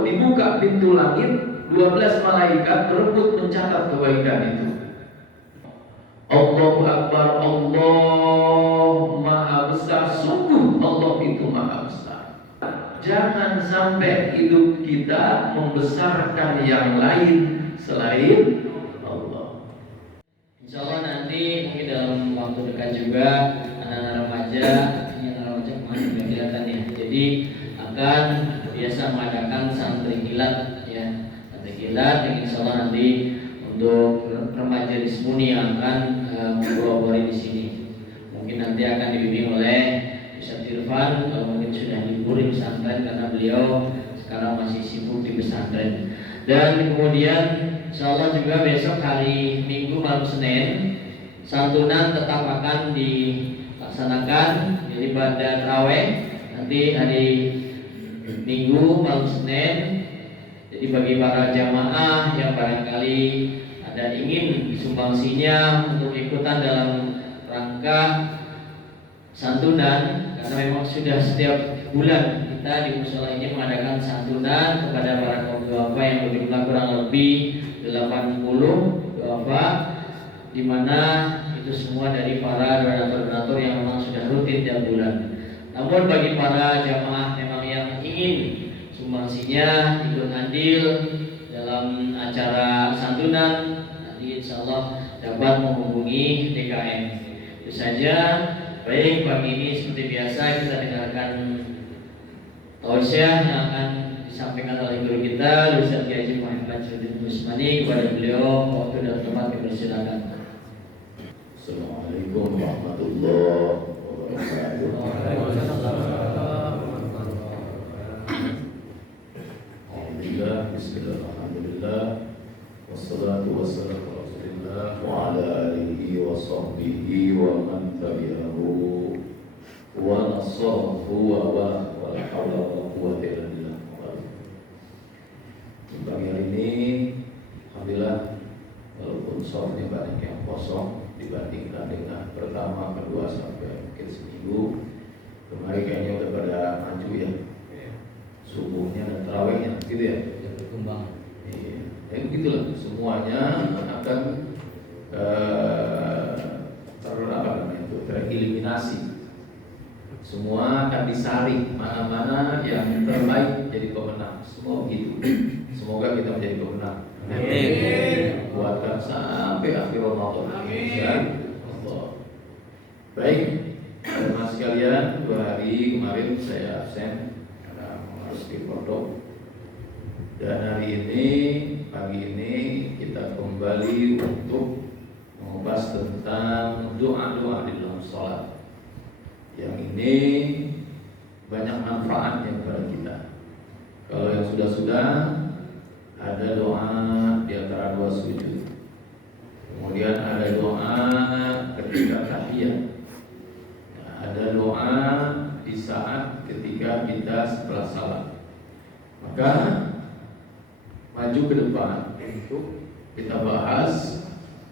Allah dibuka pintu langit, 12 malaikat berebut mencatat kebaikan itu. Allahu Akbar, Allah Maha Besar. Sungguh Allah itu Maha Besar. Jangan sampai hidup kita membesarkan yang lain selain Allah. Insya Allah nanti mungkin dalam waktu dekat juga anak-anak remaja, ini anak remaja kemarin sudah kelihatan ya. Jadi akan biasa mengadakan santri kilat ya, santri kilat yang insya Allah nanti untuk remaja di Semuni yang akan memperoleh di sini. Mungkin nanti akan dibimbing oleh Ustaz Irfan, kalau mungkin sudah libur di pesantren karena beliau sekarang masih sibuk di pesantren. Dan kemudian insya Allah juga besok hari Minggu malam Senin santunan tetap akan dilaksanakan, jadi pada tarawih nanti hari Minggu malam Senin. Jadi bagi para jamaah yang barangkali ada ingin sumbangsinya untuk ikutan dalam rangka santunan, karena memang sudah setiap bulan kita di musola ini mengadakan santunan kepada para kaum duafa yang berjumlah kurang lebih 80 duafa, di mana itu semua dari para donatur-donatur yang memang sudah rutin tiap bulan. Namun bagi para jamaah memang yang ingin sumbangsinya ikut andil dalam acara santunan, nanti insya Allah dapat menghubungi DKM. Itu saja. Baik, pagi ini seperti biasa kita dengarkan tausiah yang akan disampaikan oleh guru kita Ustaz Kiai Muhammad Syarifudin Usmani. Kepada beliau waktu dan tempat dipersilakan. Assalamualaikum warahmatullahi wabarakatuh. Bismillahirrahmanirrahim. Wassalatu wassalamu ala Rasulillah wa ala alihi wa sahbihi wa man tabi'ahu wa nasarahu wa la hawla wa la quwwata illa billah. Pagi hari ini alhamdulillah walaupun softnya banyak yang kosong dibandingkan dengan pertama, kedua sampai mungkin seminggu kemarin, kayaknya udah pada maju ya subuhnya dan tarawihnya gitu ya, Berkembang. Iya, ya begitulah semuanya akan tereliminasi, semua akan disaring, mana-mana yang terbaik jadi pemenang, semua begitu. Semoga kita menjadi pemenang. Amin. Buatkan sampai akhir Ramadan. Amin. Baik, teman-teman sekalian, 2 hari kemarin saya absen harus di pondok, dan hari ini pagi ini kita kembali untuk membahas tentang doa-doa di dalam sholat. Yang ini banyak manfaatnya kepada kita. Kalau yang sudah ada doa di antara 2 sujud, kemudian ada doa ketika tahiyat, ada doa di saat ketika kita setelah salat. Maka maju ke depan untuk kita bahas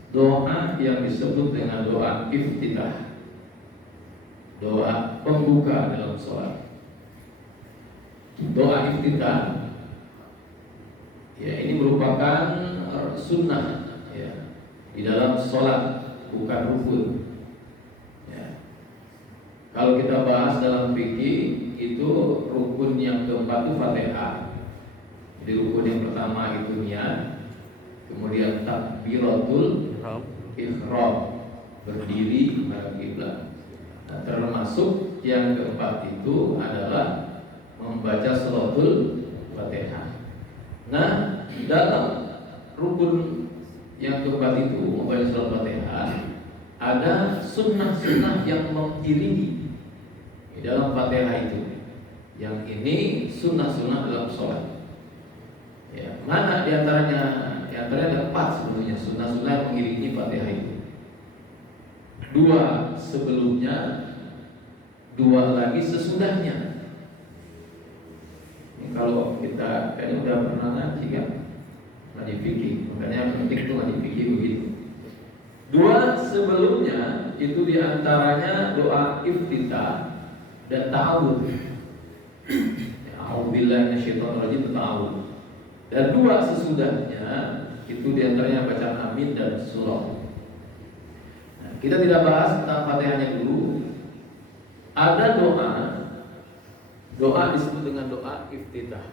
doa yang disebut dengan doa iftitah, doa pembuka dalam sholat. Doa iftitah ya, ini merupakan sunnah ya di dalam sholat, bukan rukun. Kalau kita bahas dalam fikih itu rukun yang keempat itu Fatihah. Jadi rukun yang pertama itu niat, kemudian takbiratul ihram, berdiri menghadap kiblat. Nah, termasuk yang keempat itu adalah membaca suratul Fatihah. Nah, dalam rukun yang keempat itu membaca surat Fatihah, ada sunnah-sunnah yang mengiringi di dalam Fatihah itu. Yang ini sunnah-sunnah dalam sholat. Ya, mana diantaranya? Diantaranya ada 4 sebenarnya sunnah-sunnah yang mengiringi Fatihah itu. 2 sebelumnya, 2 lagi sesudahnya. Ini kalau kita kayaknya udah pernah ngaji kan, ngaji fikih, makanya yang penting itu ngaji fikih begitu. 2 sebelumnya itu diantaranya doa iftitah dan ta'awudz. A'udzubillahi minasyaitonirrajim ta'awud. Dan dua sesudahnya itu diantaranya bacaan amin dan surah. Nah, kita tidak bahas tentang Fatihahnya dulu. Ada doa disebut dengan doa iftitah.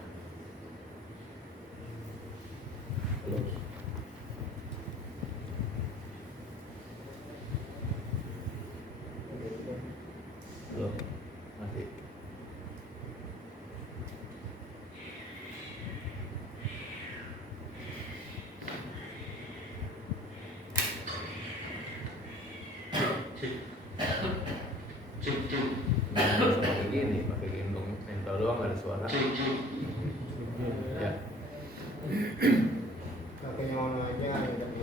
Belum mati. Pakai gendong mental doang nggak ada suara. Ya. Pakai nyawa aja kan tadi.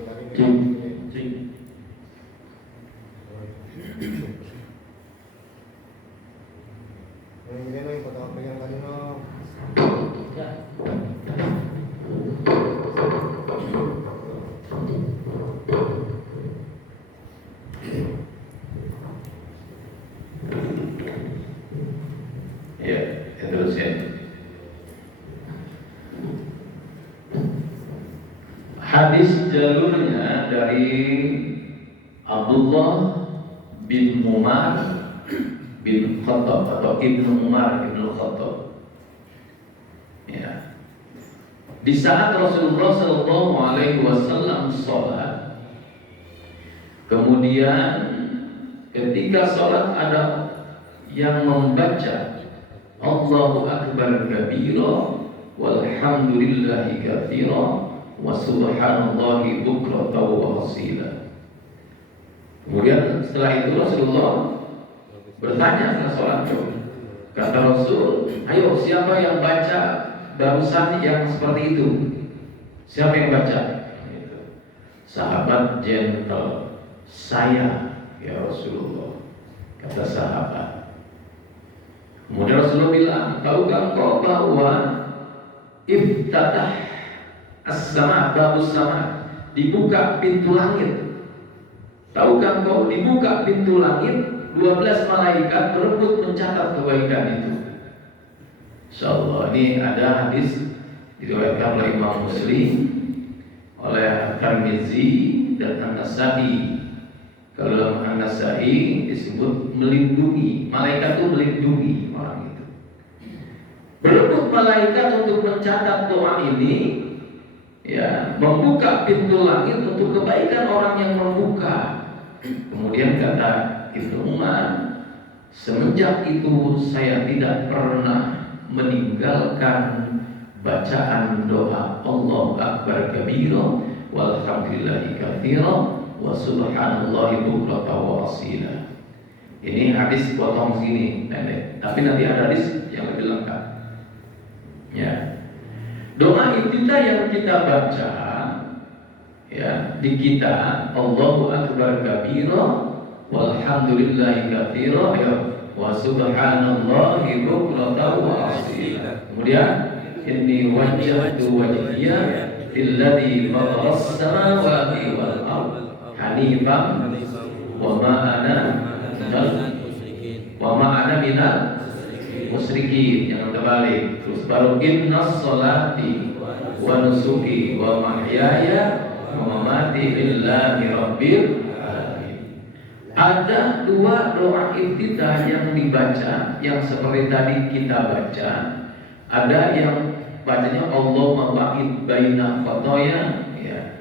Ini nih foto apa yang tadi no? Ya, terus ya. Hadis jalurnya dari Abdullah bin Umar bin Khattab atau Ibnu Umar bin Khattab. Ya. Di saat Rasulullah Shallallahu Alaihi Wasallam sholat, kemudian ketika sholat ada yang membaca Allahu Akbar kabira walhamdulillahi katsira wa subhanallahi bukratan wa asila. Kemudian setelah itu Rasulullah bertanya setelah sholat. Kata Rasul, ayo siapa yang baca barusan yang seperti itu? Siapa yang baca? Sahabat gentle, saya ya Rasulullah. Kata sahabat. Kemudian Rasulullah bilang, tahukah engkau bahwa iftatah as-sama, babus sama, dibuka pintu langit. Tahukah engkau dibuka pintu langit, 12 malaikat berebut mencatat kebaikan itu. Insyaallah ini ada hadis diriwayatkan oleh Imam Muslim, oleh Tirmizi dan An-Nasa'i. Kalau dalam An-Nasa'i disebut melindungi, malaikat itu melindungi orang itu. Berebut malaikat untuk mencatat doa ini, ya, membuka pintu langit untuk kebaikan orang yang membuka. Kemudian kata Ibnu Umar, semenjak itu saya tidak pernah meninggalkan bacaan doa Allahu Akbar kabira walhamdulillahi katsira wa subhanallahi bukratan wa asila. Ini hadis potong sini pendek, tapi nanti ada hadis yang lebih lengkap. Ya. Doa iftitah yang kita baca, ya, di kita Allahu Akbar kabira walhamdulillahi katsira wa subhanallahi bukratan wa asila. Kemudian inni wajjahtu wajhiya lilladzi fataras samawati wal ardh hanifan wa ma ana minal musyrikin. Jangan terbalik. Terus baru innas sholati wa nusuki wa mahyaya wa mamati lillahi rabbil alamin. Ada dua doa iftitah yang dibaca, yang seperti tadi kita baca. Ada yang bacanya Allahumma ba'id baina khotoya, ya.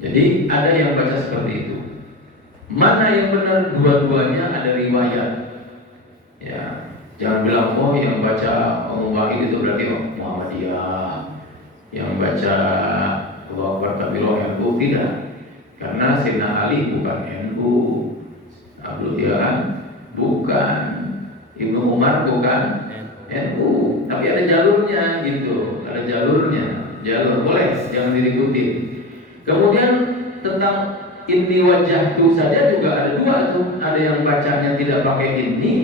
Jadi ada yang baca seperti itu. Mana yang benar? Dua-duanya ada riwayat. Ya, jangan bilang oh yang baca Allahumma ba'id itu berarti Muhammadiyah, yang baca Allahu Akbar kabira NU, tidak. Karena Sayyidina Ali bukan NU, Abdul Tiaran bukan, Ibnu Umar bukan NU, tapi ada jalurnya gitu, ada jalurnya, jalur boleh, jangan diikuti. Kemudian tentang inni wajjahtu saja juga ada dua tuh, ada yang bacanya tidak pakai inni,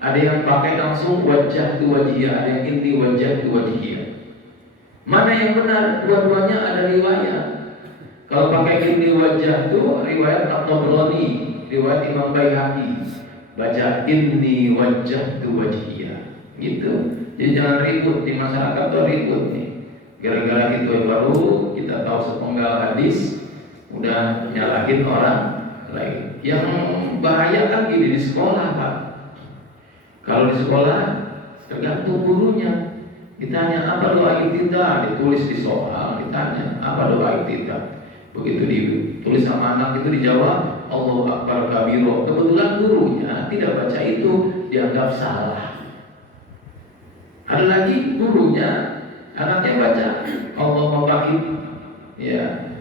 ada yang pakai langsung wajjahtu wajhiyah, ada yang inni wajjahtu wajhiyah. Mana yang benar? Dua-duanya ada riwayat. Kalau pakai inni wajjahtu, riwayat At-Tabrani, riwayat Imam Baihaqi, baca inni wajjahtu wajhiyah. Gitu. Jadi jangan ribut di masyarakat tuh ribut nih. Gara-gara itu baru kita tahu sepenggal hadis udah nyalahin orang lain. Yang bahaya kan gini di sekolah Pak. Kalau di sekolah tergantung gurunya. Ditanya apa doa iftitah, ditulis di soal, ditanya apa doa iftitah. Begitu ditulis sama anak itu dijawab Allahu Akbar kabiro. Kebetulan gurunya tidak baca itu, dianggap salah. Ada lagi gurunya, anaknya baca Allahu Akbar, ya.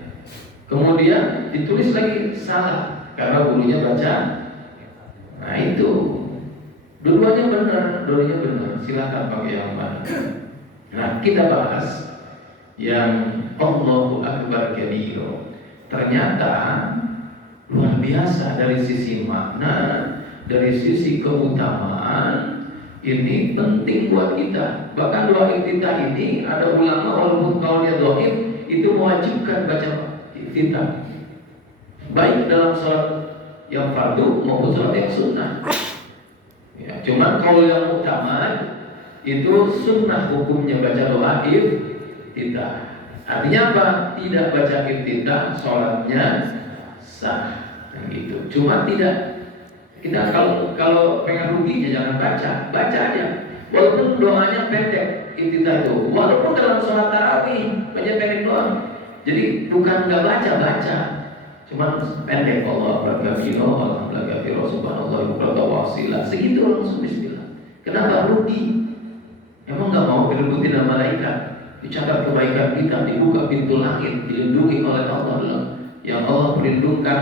Kemudian ditulis lagi salah karena gurunya baca. Nah itu, dua-duanya benar. Silakan pakai yang mana. Nah kita bahas yang Allahu Akbar kabiro. Ternyata luar biasa dari sisi makna, dari sisi keutamaan. Ini penting buat kita. Bahkan doa iftitah ini ada ulama walaupun kaulnya dhaif itu mewajibkan baca iftitah. Baik dalam sholat yang fardu maupun sholat yang sunnah. Ya, cuman kalau yang utama itu sunnah hukumnya baca doa iftitah. Artinya apa? Tidak baca iftitah sholatnya sah. Gitu. Cuma tidak. Kita kalau pengen ruginya jangan baca aja. Walaupun doanya pendek iftitah itu, walaupun dalam sholat tarawih baca pendek doang. Jadi bukan nggak baca, cuman pendek Allah berkafiro, alhamdulillah kafiro, subhanallah ibrata wasilah. Segitu langsung bismillah. Kenapa rugi? Emang nggak mau direbutin sama malaikat? Dicatat kebaikan kita, dibuka pintu langit, dilindungi oleh Allah. Yang Allah perlindungkan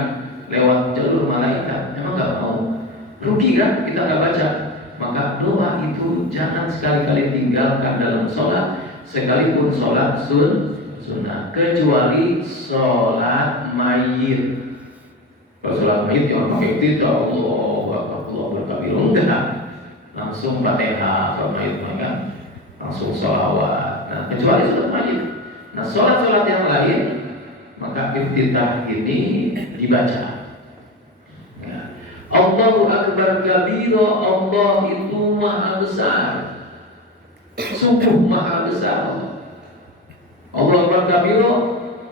lewat jalur malaikat. Emang nggak mau? Rugi kan kita nggak baca. Maka doa itu jangan sekali-kali tinggalkan dalam sholat, sekalipun sholat sunnah, kecuali sholat mayit. Kalau sholat mayit jangan pakai iftitah Allah berkabir, enggak. Langsung Fatihah kalau mayit kan, langsung sholawat. Nah kecuali sholat mayit. Nah sholat yang lain maka iftitah ini dibaca. Allahu Akbar kabiro, Allah itu maha besar, sungguh maha besar. Allahu Akbar kabiro,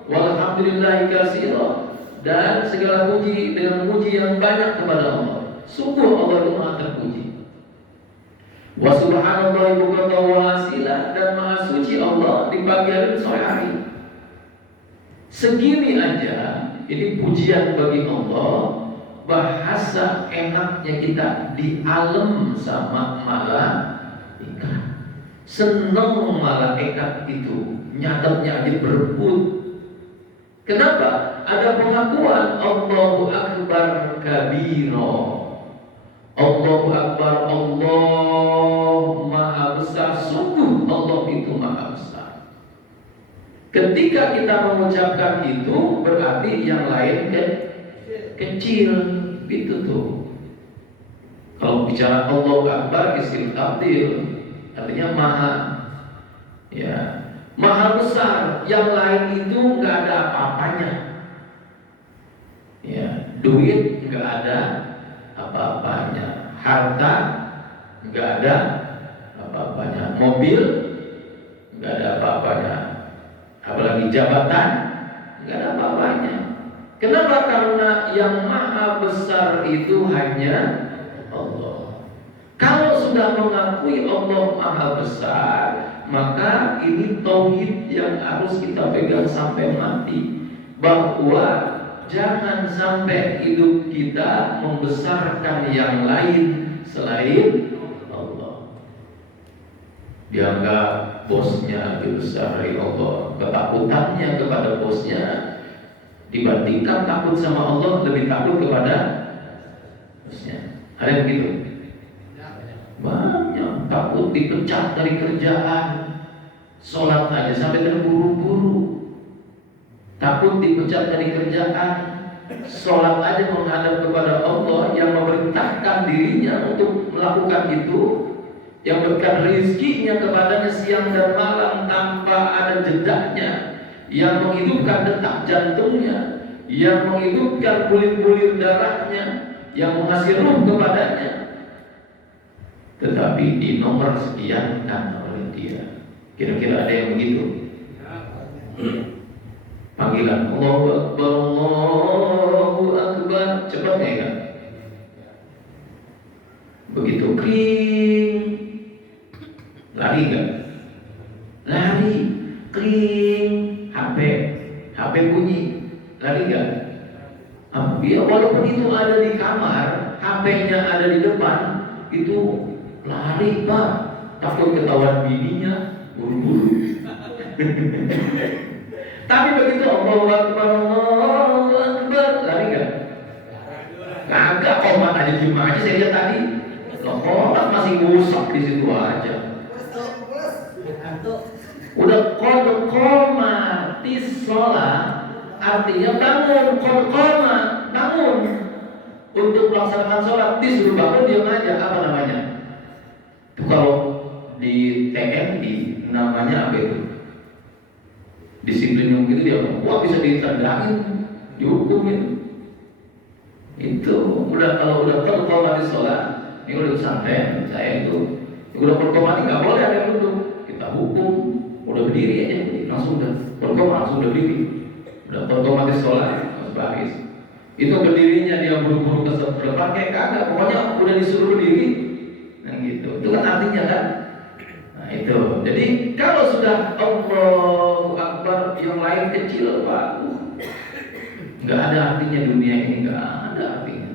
walhamdulillahi katsiro, dan segala puji dengan puji yang banyak kepada Allah. Sungguh Allah itu maha terpuji. Wa subhanallahi bukratan wa asila, dan maha suci Allah di pagi hari dan sore hari. Segini aja ini pujian bagi Allah. Bahasa enaknya kita di alam sama malaikat. Seneng malaikat itu, nyatetnya aja berebut. Kenapa? Ada pengakuan Allahu Akbar kabiro. Allahu Akbar, Allah maha besar. Sungguh Allah itu maha besar. Ketika kita mengucapkan itu, berarti yang lain kecil, gitu tuh. Kalau bicara Allahu Akbar isim tabdil, artinya maha, ya, maha besar. Yang lain itu nggak ada apa-apanya. Ya, duit nggak ada apa-apanya, harta nggak ada apa-apanya, mobil nggak ada apa-apanya, apalagi jabatan nggak ada apa-apanya. Kenapa? Karena yang maha besar itu hanya Allah. Kalau sudah mengakui Allah maha besar, maka ini tauhid yang harus kita pegang sampai mati. Bahwa jangan sampai hidup kita membesarkan yang lain selain Allah. Dianggap bosnya lebih besar dari Allah. Ketakutannya kepada bosnya dibandingkan takut sama Allah, lebih takut kepada bosnya. Ada yang begitu? Banyak. Takut dipecat dari kerjaan, sholat aja sampai terburu-buru. Takut dipecat dari kerjaan, sholat aja menghadap kepada Allah yang memerintahkan dirinya untuk melakukan itu, yang berikan rezekinya kepadanya siang dan malam tanpa ada jedanya, yang menghidupkan detak jantungnya, yang menghidupkan bulir-bulir darahnya, yang mengasih ruh kepadanya. tetapi di nomor sekian kan oleh dia. Kira-kira ada yang begitu? Panggilan Allahu Akbar, Allahu Akbar, cepat nggak kan? Begitu kring, lari nggak? Lari, kring, HP bunyi, lari nggak? Ya walaupun itu ada di kamar, HP-nya ada di depan, itu lari Pak, takut ketahuan bininya, buru-buru. Tapi begitu Allahu Akbar, Allahu Akbar, lari nggak? Kagak, komat aja diem aja saya lihat tadi. Loh, komat masih rusak di situ aja. Udah komatis sholat, artinya bangun, bangun untuk melaksanakan sholat. Disuruh bangun diam aja, apa namanya? Itu kalau di TNI namanya apa itu? Disiplin yang gitu dia, wah bisa ditendangin, dihukumin. Itu udah kalau udah terkomati sholat, ini udah pesantren saya itu, udah terkomati nggak boleh ada yang duduk, kita hukum, udah berdiri aja, langsung udah terkomati langsung udah berdiri, udah terkomati sholat, harus baris. Itu berdirinya dia buru-buru ke depan kayak kagak, pokoknya udah disuruh berdiri, nah gitu. Itu kan artinya kan. Itu. Jadi kalau sudah Allahu Akbar yang lain kecil Pak, nggak ada artinya dunia ini, nggak ada artinya.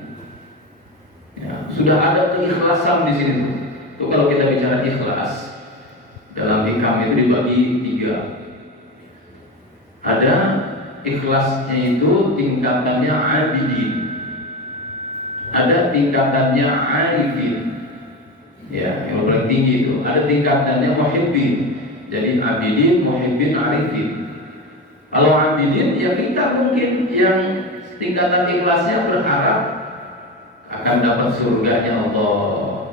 Ya, sudah ada keikhlasan di sini tuh. Tuh kalau kita bicara ikhlas, dalam hikam itu dibagi 3. Ada ikhlasnya itu tingkatannya abidin, ada tingkatannya arifin. Ya, yang paling tinggi itu ada tingkatannya muhibbin. Jadi abidin, muhibbin, arifin. Kalau abidin ya kita mungkin yang tingkatan ikhlasnya berharap akan dapat surganya Allah,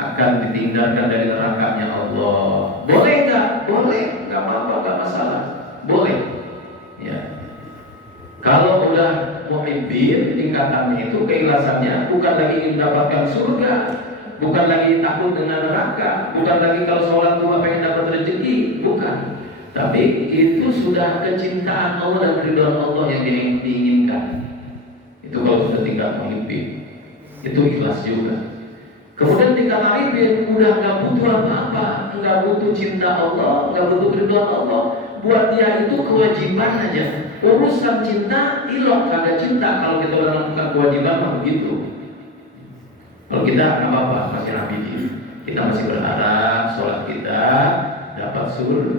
akan ditinggalkan dari nerakanya Allah. Boleh nggak? Boleh, nggak apa-apa, nggak masalah. Boleh. Ya. Kalau udah muhibbin, tingkatannya itu keikhlasannya bukan lagi ingin mendapatkan surga, bukan lagi takut dengan neraka, bukan lagi kalau sholat dua pengen dapat rezeki, bukan. Tapi itu sudah kecintaan Allah dan keridhaan Allah yang diinginkan. Itu kalau sudah tingkat muhibbin, itu ikhlas juga. Kemudian tingkat arifin udah nggak butuh apa-apa, nggak butuh cinta Allah, nggak butuh keridhaan Allah. Buat dia itu kewajiban aja. Urusan cinta, ilok kagak cinta. Kalau kita udah melakukan kewajiban mah begitu. Kalau kita nggak apa-apa, masih abidin. Kita masih berharap sholat kita dapat surga.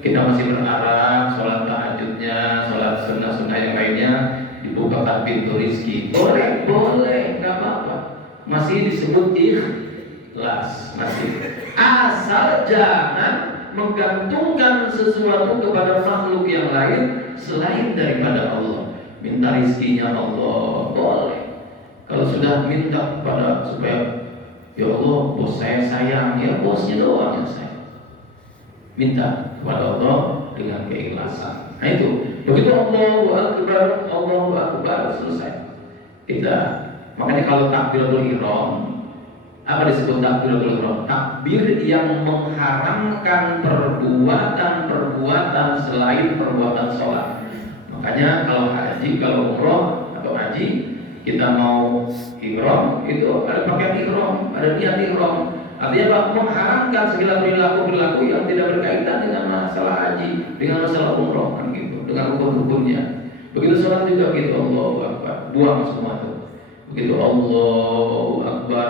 Kita masih berharap sholat tahajudnya, sholat sunnah-sunnah yang lainnya dibukakan pintu rizki. Boleh, nggak apa-apa. Masih disebut ikhlas, masih. Asal jangan menggantungkan sesuatu kepada makhluk yang lain selain daripada Allah. Minta rizkinya Allah, boleh. Kalau sudah minta kepada supaya ya Allah bos saya sayang, ya bosnya doang yang sayang. Minta kepada Allah dengan keikhlasan. Nah itu, begitu Allahu Akbar selesai. Kita makanya kalau takbiratul ihram, apa disebut takbiratul ihram? Takbir yang mengharamkan perbuatan selain perbuatan sholat. Makanya kalau haji, kalau umroh atau haji, kita mau ihram itu ada pakaian ihram, ada niat ihram. Artinya apa? Mengharamkan segala perilaku yang tidak berkaitan dengan masalah haji, dengan masalah umroh, kan gitu, dengan rukun-rukunnya. Begitu sholat juga gitu, Allahu Akbar, buang semua itu. Begitu Allahu Akbar,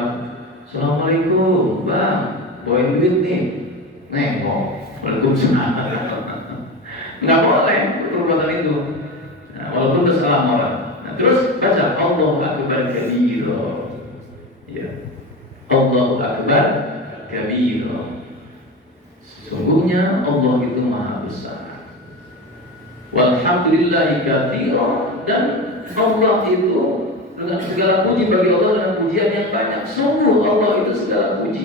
Assalamualaikum, bang, bawain duit nih, nengok, Waalaikumsalam. Nggak boleh perbuatan itu. Nah, walaupun kesalahan orang. Terus baca Allahu Akbar kabira. Ya. Allahu Akbar kabira. Sungguhnya Allah itu maha besar. Walhamdulillahi katsira, dan Allah itu dengan segala puji bagi Allah dengan pujian yang banyak. Sungguh Allah itu segala puji.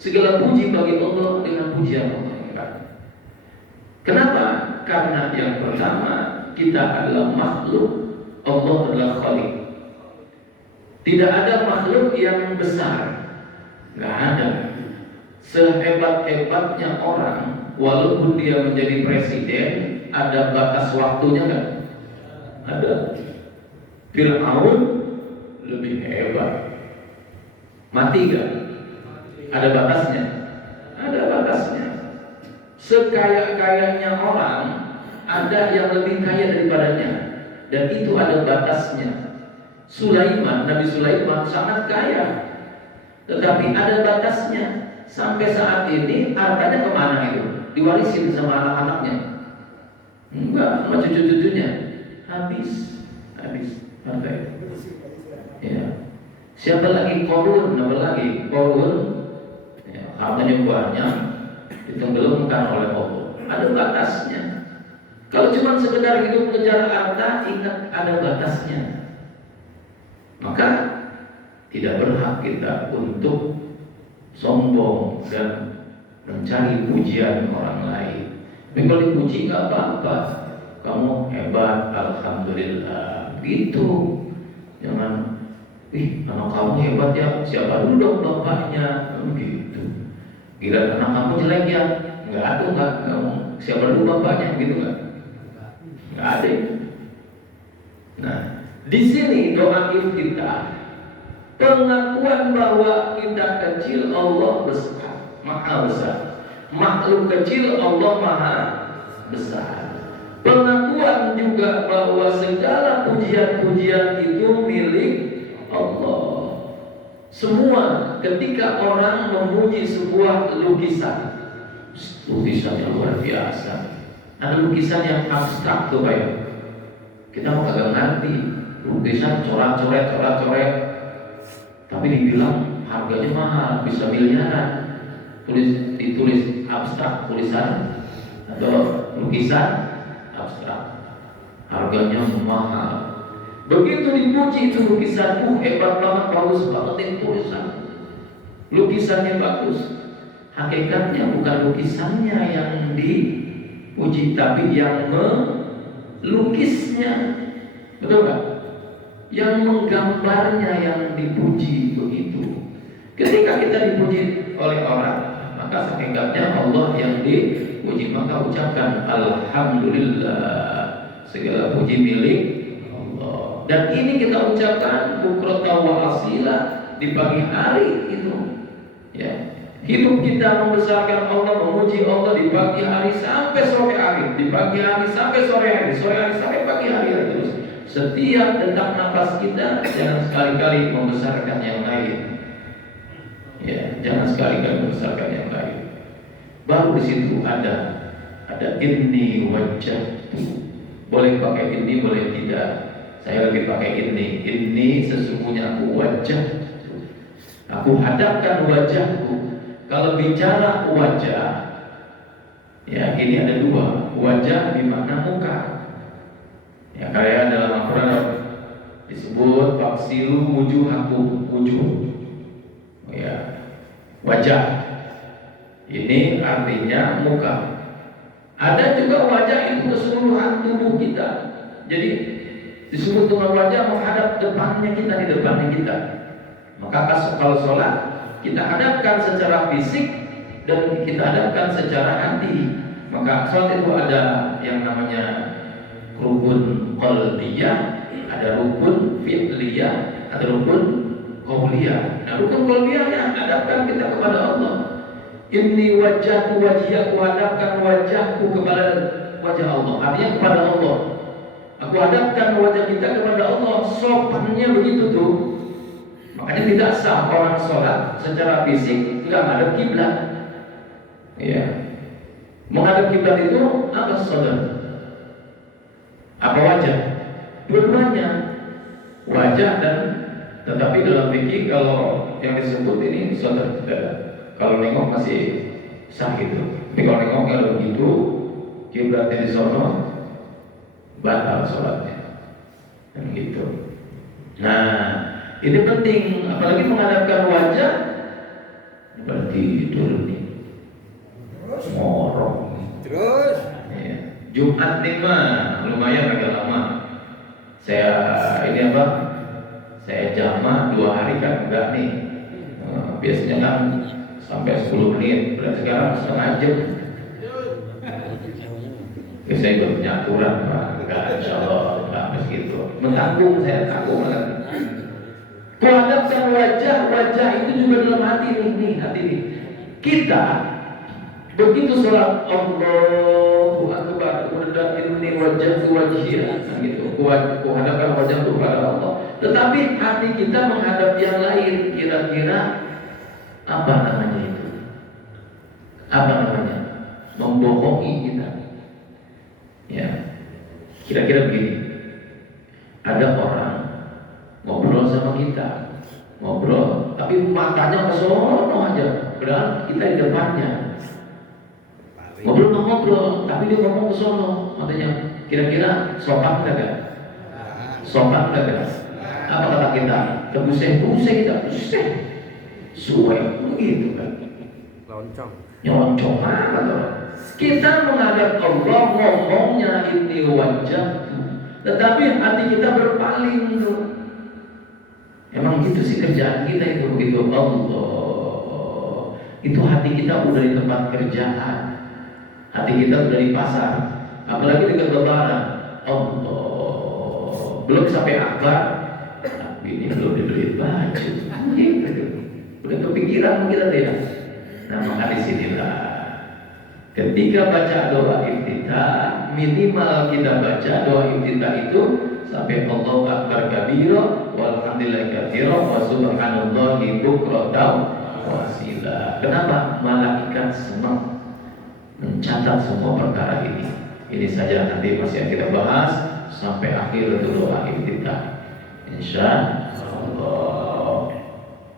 Segala puji bagi Allah dengan pujian Allah yang banyak. Kenapa? Karena yang pertama kita adalah makhluk, Allah adalah Khalik. Tidak ada makhluk yang besar. Nggak ada. Sehebat-hebatnya orang, walaupun dia menjadi presiden, ada batas waktunya nggak? Ada. Fir'aun lebih hebat. Mati nggak? Ada batasnya. Ada batasnya. Sekaya-kayanya orang, ada yang lebih kaya daripadanya, dan itu ada batasnya. Sulaiman, Nabi Sulaiman sangat kaya, tetapi ada batasnya. Sampai saat ini hartanya kemana itu? Diwarisin sama anak-anaknya? Enggak, sama cucu-cucunya. Habis harta itu. Ya. Siapa lagi? Korun, apa lagi? Korun, ya, hartanya banyak, ditenggelamkan oleh Allah. Ada batasnya. Kalau cuma sekedar hidup mengejar harta, ingat ada batasnya. Maka tidak berhak kita untuk sombong dan mencari pujian orang lain. Tapi kalau dipuji nggak apa-apa, kamu hebat, alhamdulillah. Gitu. Jangan, anak kamu hebat ya, siapa dulu dong bapaknya? Gitu. Gila anak kamu jelek ya, nggak kamu. Siapa dulu bapaknya? Gitu nggak ada. Nah, di sini doa kita pengakuan bahwa kita kecil, Allah besar, maha besar. Makhluk kecil, Allah maha besar. Pengakuan juga bahwa segala pujian-pujian itu milik Allah. Semua ketika orang memuji sebuah lukisan yang luar biasa. Ada lukisan yang abstrak tuh kayak kita mau kagak ngerti. Lukisan coret-coret, tapi dibilang harganya mahal, bisa miliaran. Ditulis abstrak tulisan atau lukisan abstrak, harganya mahal. Begitu dipuji itu lukisan, hebat banget, bagus banget itu tulisan. Lukisannya bagus. Hakikatnya bukan lukisannya yang dipuji, tapi yang melukisnya. Betul nggak? Yang menggambarnya yang dipuji begitu. Ketika kita dipuji oleh orang, maka hakikatnya Allah yang dipuji. Maka ucapkan alhamdulillah, segala puji milik Allah. Dan ini kita ucapkan bukrata wa asila di pagi hari itu. Ya. Hidup kita membesarkan Allah, memuji Allah di pagi hari sampai sore hari, di pagi hari sampai sore hari, sore hari sampai pagi hari terus. Setiap detak nafas kita jangan sekali-kali membesarkan yang lain. Ya, jangan sekali-kali membesarkan yang lain. Baru di situ ada inni wajjahtu. Boleh pakai ini, boleh tidak. Saya lebih pakai ini. Ini sesungguhnya aku wajah. Aku hadapkan wajahku. Kalau bicara wajah, ya ini ada dua. Wajah di mana muka. Ya kayak dalam Al-Quran disebut faksilu wujuhakum, wujuh. Oh, ya. Wajah. Ini artinya muka. Ada juga wajah itu keseluruhan tubuh kita. Jadi disebut dengan wajah menghadap depannya kita, di depannya kita. Maka kalau sholat kita hadapkan secara fisik dan kita hadapkan secara hati. Maka sholat itu ada yang namanya rukun qalbiyah, ada rukun fi'liyah, ada rukun qauliyah. Nah, rukun qauliyahnya hadapkan kita kepada Allah. Inni wajjahtu wajhiya, aku hadapkan wajahku kepada wajah Allah. Artinya kepada Allah. Aku hadapkan wajah kita kepada Allah. Sopannya begitu tuh. Makanya tidak sah orang sholat secara fisik tidak menghadap kiblat. Ya. Menghadap kiblat itu apa saudara? Apa wajah? Dua-duanya wajah dan, tetapi dalam fikih kalau yang disebut ini saudara tidak. Kalau nengok masih sah gitu. Tapi kalau nengok kalau begitu kiblatnya di sono batal sholatnya. Dan gitu. Nah, ini penting, apalagi menghadapkan wajah bertidur nih. Ngorok. Terus ya. Jumat 5 lumayan agak lama. Saya ini apa? Saya jamaah 2 hari kan enggak nih. Biasanya kan sampai 10 menit, berarti sekarang setengah jam. Saya ikut punya aturan Pak, enggak, insya Allah enggak begitu. Mentanggung, saya tanggung kan. Kuhadapkan wajah itu juga dalam hati nih, hati nih. Kita begitu sholat Allahu Akbar, ini wajah gitu. Kuhadapkan wajah itu kepada Allah. Tetapi hati kita menghadap yang lain, kira-kira apa namanya itu? Apa namanya? Membohongi kita. Ya, kira-kira begini. Ada orang ngobrol sama kita, ngobrol, tapi matanya ke sono aja, padahal kita di depannya. Ngobrol, tapi dia ngomong ke sono, matanya. Kira-kira sopan enggak? Sopan enggak? Apa kata kita? Kebuseh kita, buseh. Suai begitu kan? Loncong apa tuh? Kita menghadap Allah, ngomongnya ini wajah, tetapi hati kita berpaling tuh. Emang gitu sih kerjaan kita itu, begitu Allah. Itu hati kita udah di tempat kerjaan, hati kita udah di pasar, apalagi dekat lebaran. Allah, belum sampai akbar, tapi ini belum dibeli baju. Gitu. Udah kepikiran kita dia. Nah maka disinilah ketika baca doa iftitah, minimal kita baca doa iftitah itu sampai Allahu Akbar kabira walhamdulillahi katsira wa subhanallahi bukratan wa asila. Kenapa? Malaikat senang mencatat semua perkara ini. Ini saja nanti masih kita bahas sampai akhir doa iftitah. Insya Allah.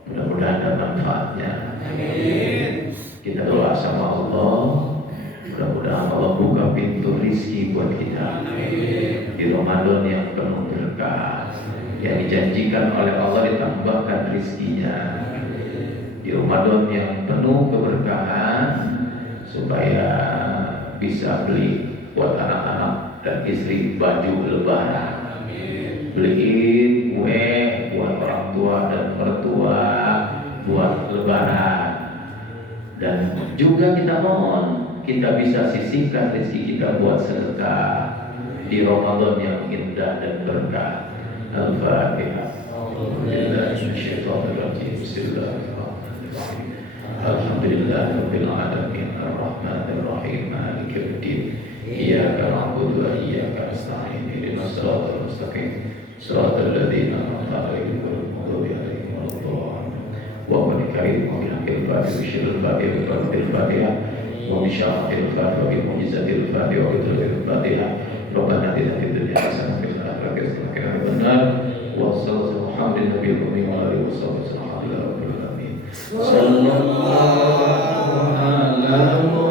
Mudah-mudahan ada manfaatnya. Amin. Kita doa sama Allah. Mudah-mudahan Allah buka pintu rizki buat kita. Amin. Di Ramadan yang penuh berkah, yang dijanjikan oleh Allah ditambahkan rizkinya. Di Ramadan yang penuh keberkahan, supaya bisa beli buat anak-anak dan istri baju lebaran. Beliin kue buat orang tua dan mertua buat lebaran. Dan juga kita mohon kita bisa sisihkan rezeki kita buat sedekah di Ramadan yang indah dan berkah. Al-Fatihah. Alhamdulillahirabbil alamin arrahmanir rahim maliki yaumiddin iyyaka na'budu wa iyyaka nasta'in ihdinas siratal mustaqim siratal ladzina an'amta 'alaihim ghairil maghdubi 'alaihim waladdallin. Wa man karim wa bil fatihi syirul fatihi wa bil fatiha wa bi syaratil fatihi wa bi mujizatil fatihi wa bil fatiha. Rabbana atina fid dunya hasanah wa fil akhirati hasanah wa qina adzabannar. Wa sallallahu alaihi wa sallam wa alihi wa sahbihi. Sallallahu alaihi wa sallam.